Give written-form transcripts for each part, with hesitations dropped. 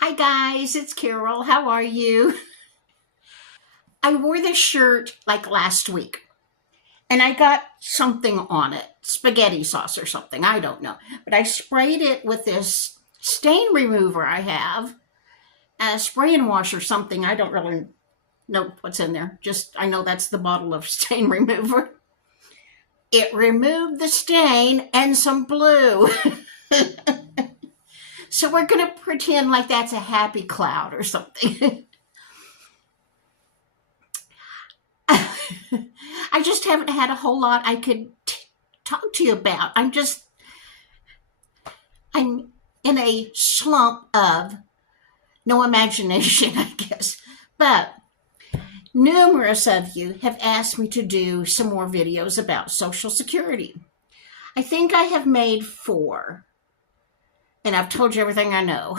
Hi guys, it's Carol. How are you? I wore this shirt like last week and I got something on it, spaghetti sauce or something, I don't know. But I sprayed it with this stain remover I have, a spray and wash or something. I don't really know what's in there. Just I know that's the bottle of stain remover. It removed the stain and some blue. So we're going to pretend like that's a happy cloud or something. I just haven't had a whole lot I could talk to you about. I'm in a slump of no imagination, I guess. But numerous of you have asked me to do some more videos about Social Security. I think I have made 4, and I've told you everything I know.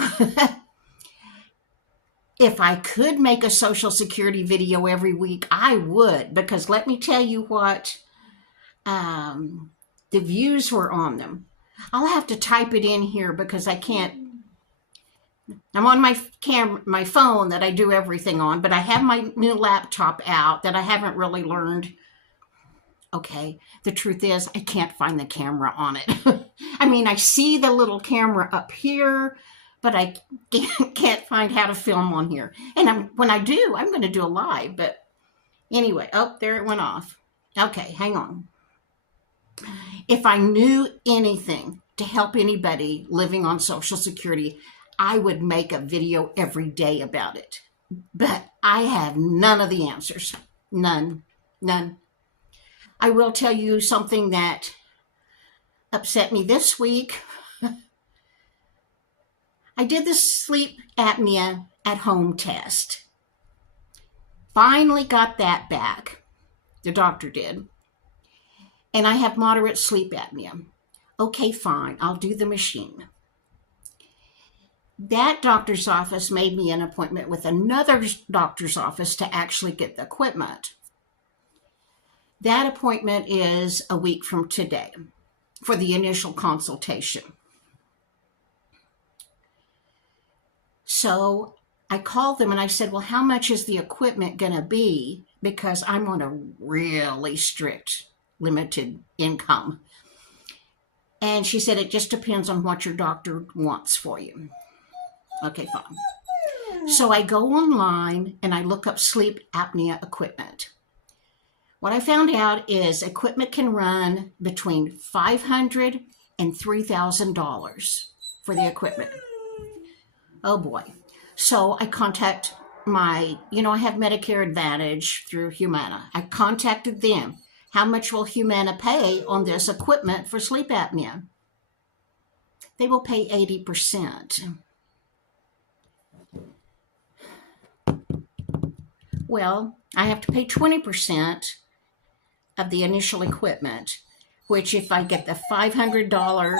If I could make a Social Security video every week, I would, because let me tell you what the views were on them. I'll have to type it in here because I can't. I'm on my phone that I do everything on, but I have my new laptop out that I haven't really learned. Okay, the truth is I can't find the camera on it. I mean, I see the little camera up here, but I can't find how to film on here. And when I do, I'm going to do a live. But anyway, oh, there it went off. Okay, hang on. If I knew anything to help anybody living on Social Security, I would make a video every day about it. But I have none of the answers. None. I will tell you something that upset me this week. I did the sleep apnea at home test. Finally got that back. The doctor did. And I have moderate sleep apnea. Okay, fine. I'll do the machine. That doctor's office made me an appointment with another doctor's office to actually get the equipment. That appointment is a week from today for the initial consultation. So I called them and I said, well, how much is the equipment going to be? Because I'm on a really strict limited income. And she said, it just depends on what your doctor wants for you. Okay, fine. So I go online and I look up sleep apnea equipment. What I found out is equipment can run between $500 and $3,000 for the equipment. Oh boy. So I contact I have Medicare Advantage through Humana. I contacted them. How much will Humana pay on this equipment for sleep apnea? They will pay 80%. Well, I have to pay 20% of the initial equipment, which if I get the $500,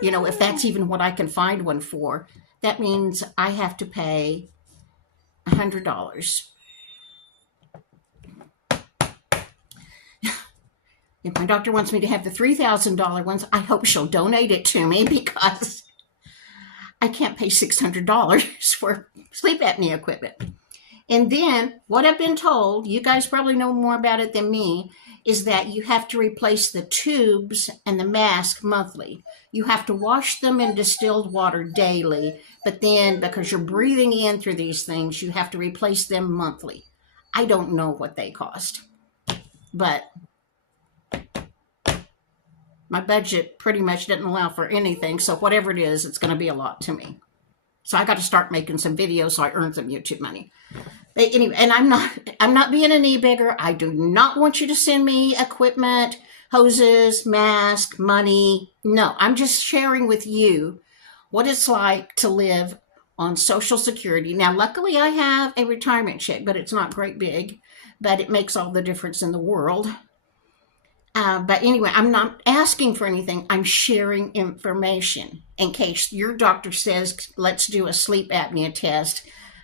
if that's even what I can find one for, that means I have to pay $100. If my doctor wants me to have the $3,000 ones, I hope she'll donate it to me because I can't pay $600 for sleep apnea equipment. And then what I've been told, you guys probably know more about it than me, is that you have to replace the tubes and the mask monthly. You have to wash them in distilled water daily, but then because you're breathing in through these things, you have to replace them monthly. I don't know what they cost, but my budget pretty much didn't allow for anything, so whatever it is, it's going to be a lot to me. So I got to start making some videos so I earn some YouTube money. But anyway, and I'm not being a knee bigger. I do not want you to send me equipment, hoses, mask, money. No, I'm just sharing with you what it's like to live on Social Security. Now, luckily I have a retirement check, but it's not great big, but it makes all the difference in the world. But anyway, I'm not asking for anything. I'm sharing information in case your doctor says, let's do a sleep apnea test.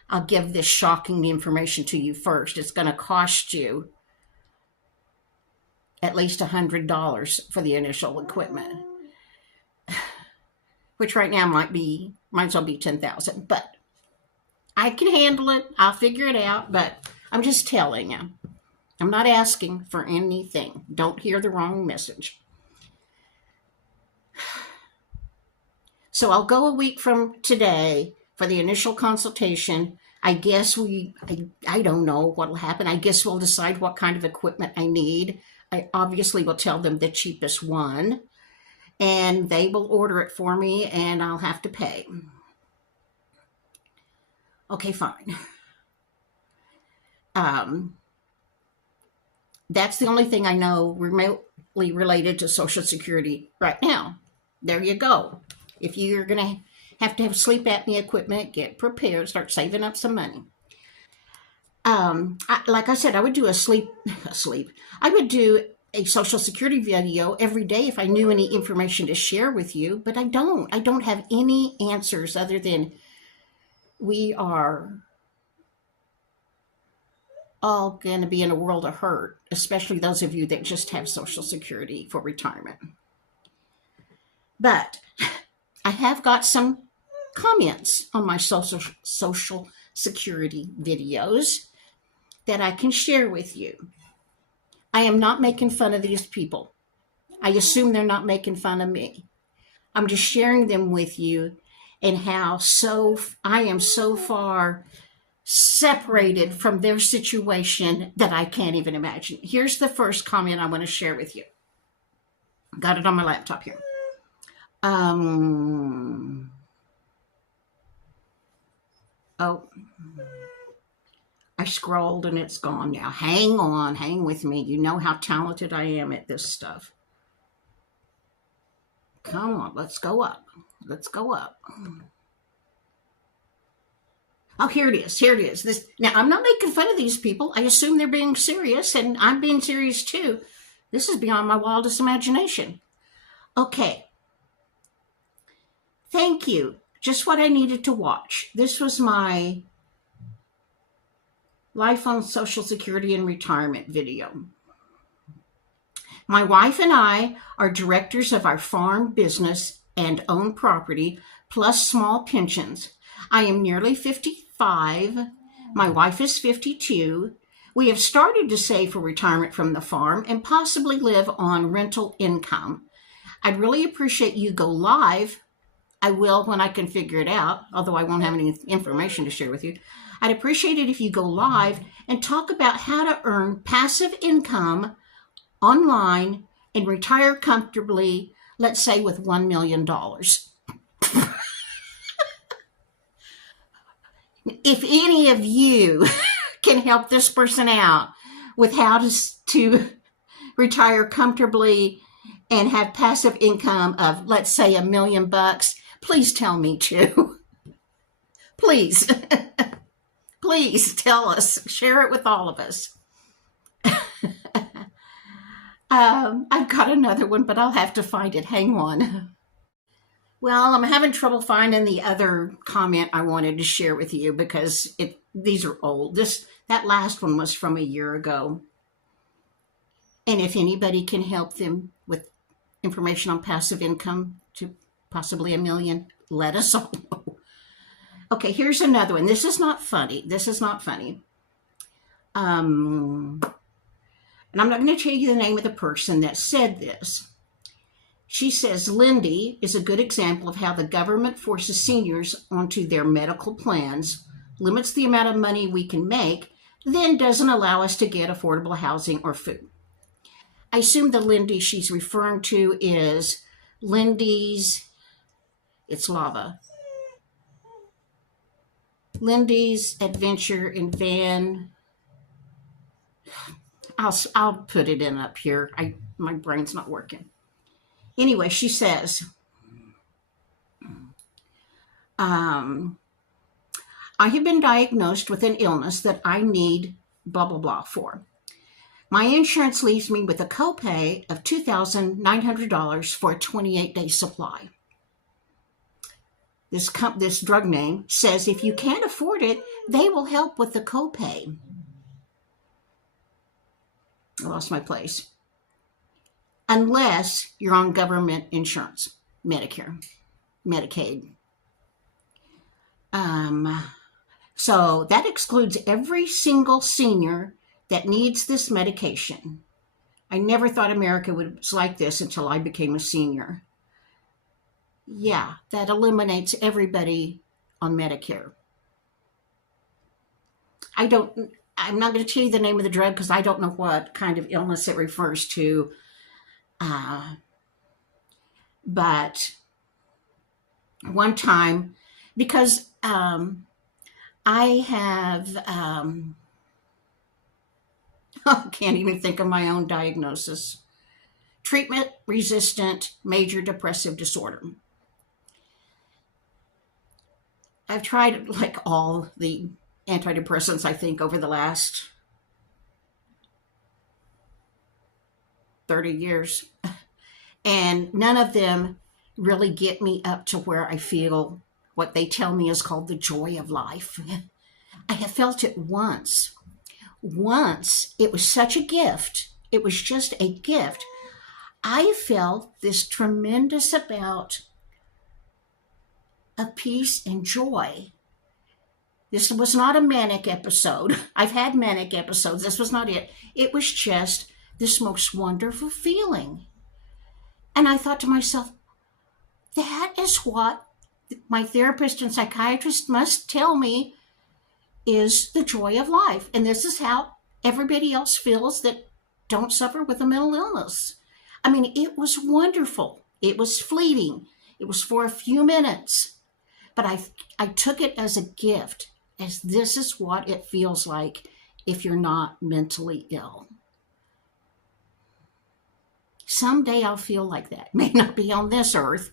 I'll give this shocking information to you first. It's going to cost you at least $100 for the initial equipment. which right now might as well be 10,000, but I can handle it. I'll figure it out, but I'm just telling you. I'm not asking for anything. Don't hear the wrong message. So I'll go a week from today for the initial consultation. I guess I don't know what will happen. I guess we'll decide what kind of equipment I need. I obviously will tell them the cheapest one, and they will order it for me, and I'll have to pay. Okay, fine. That's the only thing I know remotely related to Social Security right now. There you go. If you're going to have sleep apnea equipment, get prepared, start saving up some money. Like I said, I would do I would do a Social Security video every day if I knew any information to share with you, but I don't. I don't have any answers other than we are all going to be in a world of hurt, especially those of you that just have Social Security for retirement. But I have got some comments on my Social Security videos that I can share with you. I am not making fun of these people. I assume they're not making fun of me. I'm just sharing them with you and how I am so far separated from their situation that I can't even imagine. Here's the first comment I want to share with you. Got it on my laptop here. I scrolled and it's gone now. Hang on, hang with me. You know how talented I am at this stuff. Come on, let's go up. Let's go up. Oh, here it is. Now, I'm not making fun of these people. I assume they're being serious, and I'm being serious too. This is beyond my wildest imagination. Okay. Thank you. Just what I needed to watch. This was my Life on Social Security and Retirement video. My wife and I are directors of our farm business and own property, plus small pensions. I am nearly 55. My wife is 52. We have started to save for retirement from the farm and possibly live on rental income. I'd really appreciate you go live. I will when I can figure it out, although I won't have any information to share with you. I'd appreciate it if you go live and talk about how to earn passive income online and retire comfortably, let's say with $1 million. If any of you can help this person out with how to retire comfortably and have passive income of, let's say, $1 million, please tell me too. Please. Please tell us. Share it with all of us. I've got another one, but I'll have to find it. Hang on. Well, I'm having trouble finding the other comment I wanted to share with you because these are old. That last one was from a year ago. And if anybody can help them with information on passive income to possibly $1 million, let us all know. Okay, here's another one. This is not funny. And I'm not going to tell you the name of the person that said this. She says, Lindy is a good example of how the government forces seniors onto their medical plans, limits the amount of money we can make, then doesn't allow us to get affordable housing or food. I assume the Lindy she's referring to is Lindy's Adventure in Van. I'll put it in up here. My brain's not working. Anyway, she says, I have been diagnosed with an illness that I need blah, blah, blah for. My insurance leaves me with a copay of $2,900 for a 28-day supply. This drug name says if you can't afford it, they will help with the copay. I lost my place. Unless you're on government insurance, Medicare. Medicaid. So that excludes every single senior that needs this medication. I never thought America was like this until I became a senior. Yeah, that eliminates everybody on Medicare. I'm not going to tell you the name of the drug because I don't know what kind of illness it refers to. Uh, but one time, because I have, I can't even think of my own diagnosis, treatment resistant major depressive disorder. I've tried like all the antidepressants, I think, over the last 30 years. And none of them really get me up to where I feel what they tell me is called the joy of life. I have felt it once. Once, it was such a gift. It was just a gift. I felt this tremendous amount of peace and joy. This was not a manic episode. I've had manic episodes. This was not it. It was just this most wonderful feeling. And I thought to myself, that is what my therapist and psychiatrist must tell me is the joy of life. And this is how everybody else feels that don't suffer with a mental illness. I mean, it was wonderful. It was fleeting. It was for a few minutes. But I took it as a gift, as this is what it feels like if you're not mentally ill. Someday I'll feel like that. May not be on this earth,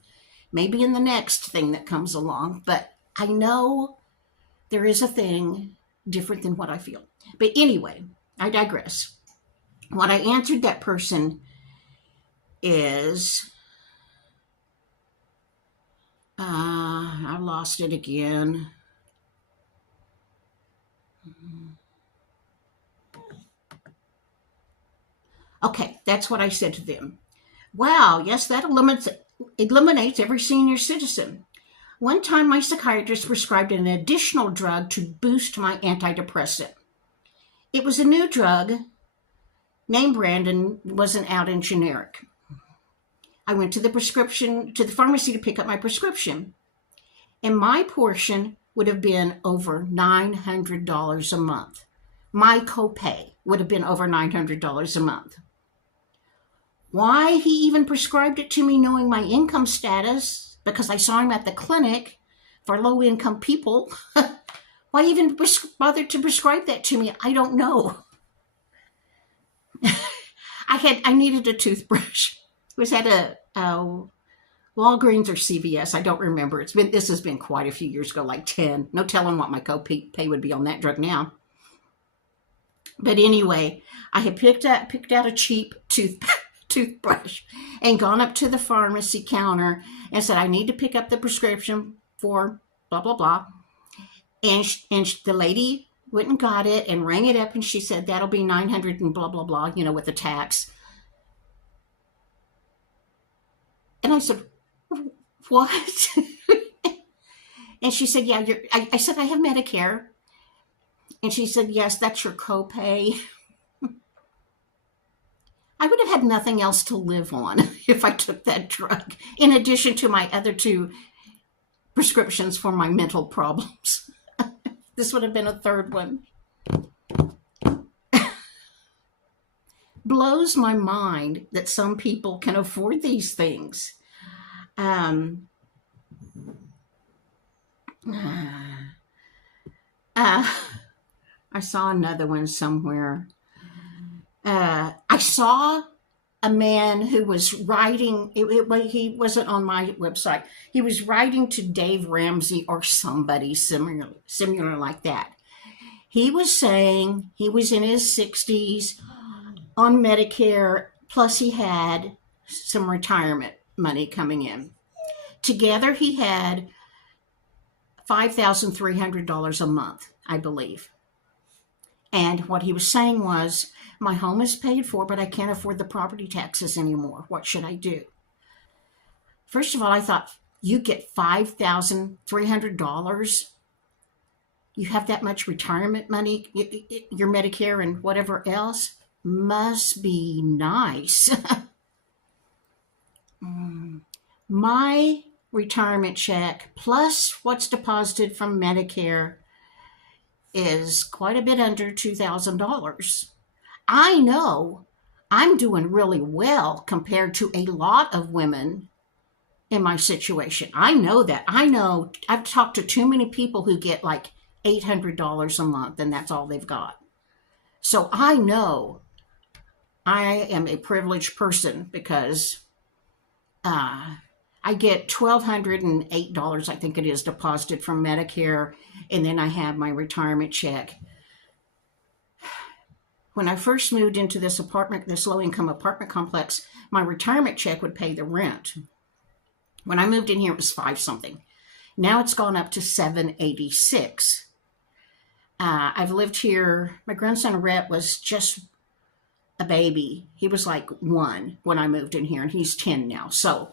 maybe in the next thing that comes along, but I know there is a thing different than what I feel. But anyway, I digress. What I answered that person is, I lost it again. Okay, that's what I said to them. Wow, yes, that eliminates every senior citizen. One time, my psychiatrist prescribed an additional drug to boost my antidepressant. It was a new drug, name brand, and wasn't out in generic. I went to the pharmacy to pick up my prescription, and my portion would have been over $900 a month. My copay would have been over $900 a month. Why he even prescribed it to me knowing my income status, because I saw him at the clinic for low-income people, why even bother to prescribe that to me? I don't know. I needed a toothbrush. It was at a Walgreens or CVS. I don't remember. This has been quite a few years ago, like 10. No telling what my copay would be on that drug now. But anyway, I had picked out a cheap toothbrush and gone up to the pharmacy counter and said, I need to pick up the prescription for blah, blah, blah. And the lady went and got it and rang it up, and she said, that'll be $900 and blah, blah, blah, with the tax. And I said, what? And she said, yeah, I said, I have Medicare. And she said, yes, that's your copay. I would have had nothing else to live on if I took that drug, in addition to my other 2 prescriptions for my mental problems. This would have been a third one. Blows my mind that some people can afford these things. I saw another one somewhere. I saw a man who was writing, he wasn't on my website, he was writing to Dave Ramsey or somebody similar like that. He was saying he was in his 60s on Medicare, plus he had some retirement money coming in. Together he had $5,300 a month, I believe. And what he was saying was, my home is paid for, but I can't afford the property taxes anymore. What should I do? First of all, I thought, you get $5,300. You have that much retirement money, your Medicare and whatever else. Must be nice. My retirement check plus what's deposited from Medicare is quite a bit under $2,000. I know I'm doing really well compared to a lot of women in my situation. I know that. I know I've talked to too many people who get like $800 a month and that's all they've got. So I know I am a privileged person because I get $1,208, I think it is, deposited from Medicare, and then I have my retirement check. When I first moved into this apartment, this low-income apartment complex, my retirement check would pay the rent. When I moved in here, it was five something. Now it's gone up to $786. I've lived here. My grandson Rhett was just a baby. He was like 1 when I moved in here, and he's 10 now. So,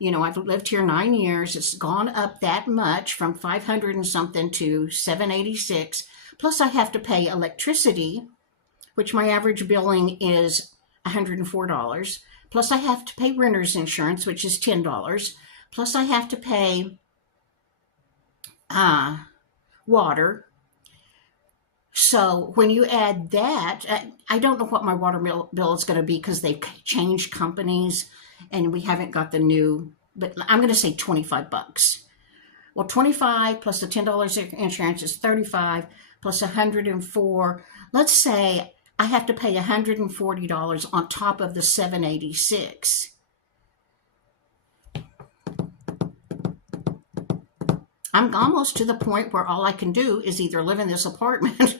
I've lived here 9 years. It's gone up that much from 500 and something to 786. Plus, I have to pay electricity, which my average billing is $104. Plus, I have to pay renter's insurance, which is $10. Plus, I have to pay water. So when you add that, I don't know what my water bill is going to be because they've changed companies and we haven't got the new, but I'm going to say $25. Well, 25 plus the $10 insurance is 35 plus 104. Let's say I have to pay $140 on top of the 786. I'm almost to the point where all I can do is either live in this apartment.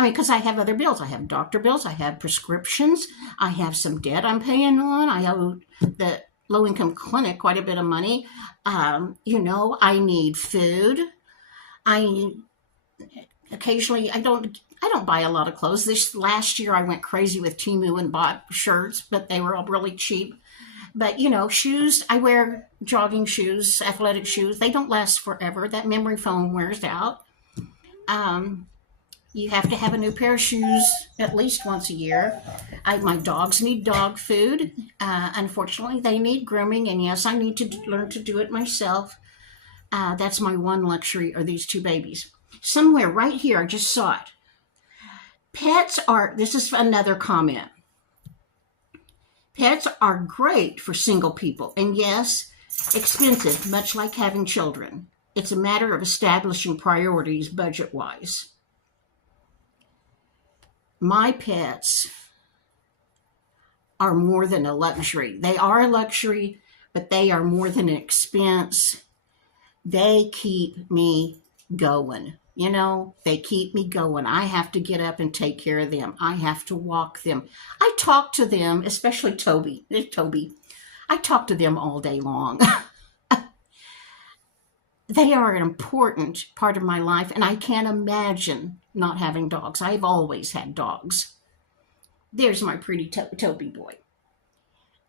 Because I have other bills. I have doctor bills. I have prescriptions. I have some debt I'm paying on. I owe the low-income clinic quite a bit of money. I need food. Occasionally, I don't buy a lot of clothes. This last year, I went crazy with Temu and bought shirts, but they were all really cheap. But, shoes, I wear jogging shoes, athletic shoes. They don't last forever. That memory foam wears out. You have to have a new pair of shoes at least once a year. My dogs need dog food. Unfortunately, they need grooming. And yes, I need to learn to do it myself. That's my one luxury are these two babies. Somewhere right here, I just saw it. This is another comment. Pets are great for single people, and yes, expensive, much like having children. It's a matter of establishing priorities budget-wise. My pets are more than a luxury. They are a luxury, but they are more than an expense. They keep me going. They keep me going. I have to get up and take care of them. I have to walk them. I talk to them, especially Toby. I talk to them all day long. They are an important part of my life, and I can't imagine not having dogs. I've always had dogs. There's my pretty Toby boy.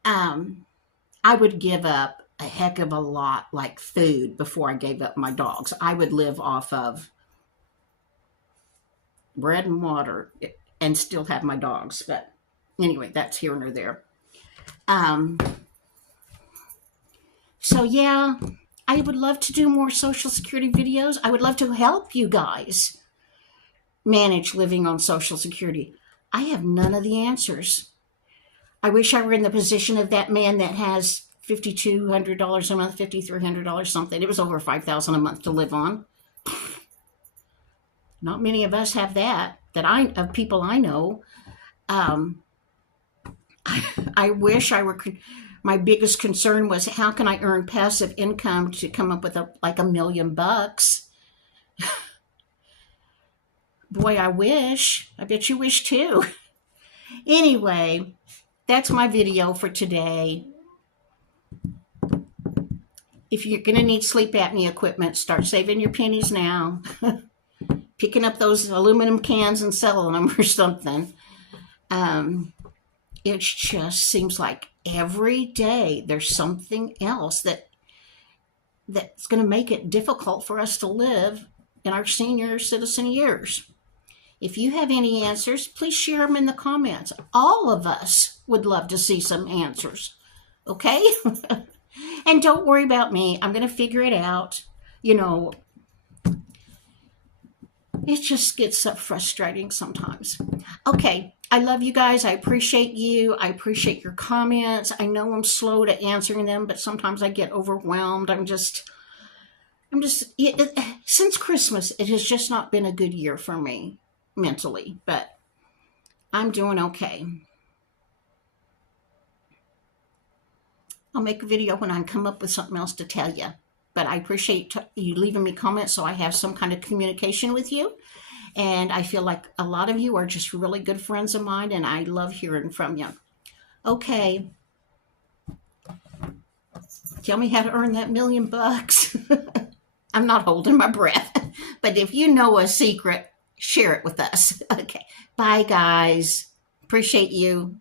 I would give up a heck of a lot, like food, before I gave up my dogs. I would live off of bread and water and still have my dogs. But anyway, that's here nor there. So yeah, I would love to do more Social Security videos. I would love to help you guys manage living on Social Security. I have none of the answers. I wish I were in the position of that man that has $5,200 a month, $5,300 something. It was over $5,000 a month to live on. Not many of us have that of people I know. I wish I were. My biggest concern was how can I earn passive income to come up with $1 million? Boy, I wish. I bet you wish too. Anyway, that's my video for today. If you're going to need sleep apnea equipment, start saving your pennies now. Picking up those aluminum cans and selling them or something. It just seems like every day there's something else that that's going to make it difficult for us to live in our senior citizen years. If you have any answers, please share them in the comments. All of us would love to see some answers. Okay? And don't worry about me. I'm going to figure it out. You know, it just gets so frustrating sometimes. Okay. I love you guys. I appreciate you. I appreciate your comments. I know I'm slow to answering them, but sometimes I get overwhelmed. Since Christmas, it has just not been a good year for me mentally, but I'm doing okay. I'll make a video when I come up with something else to tell you, but I appreciate you leaving me comments so I have some kind of communication with you. And I feel like a lot of you are just really good friends of mine, and I love hearing from you. Okay. Tell me how to earn that $1 million. I'm not holding my breath. But if you know a secret, share it with us. Okay. Bye, guys. Appreciate you.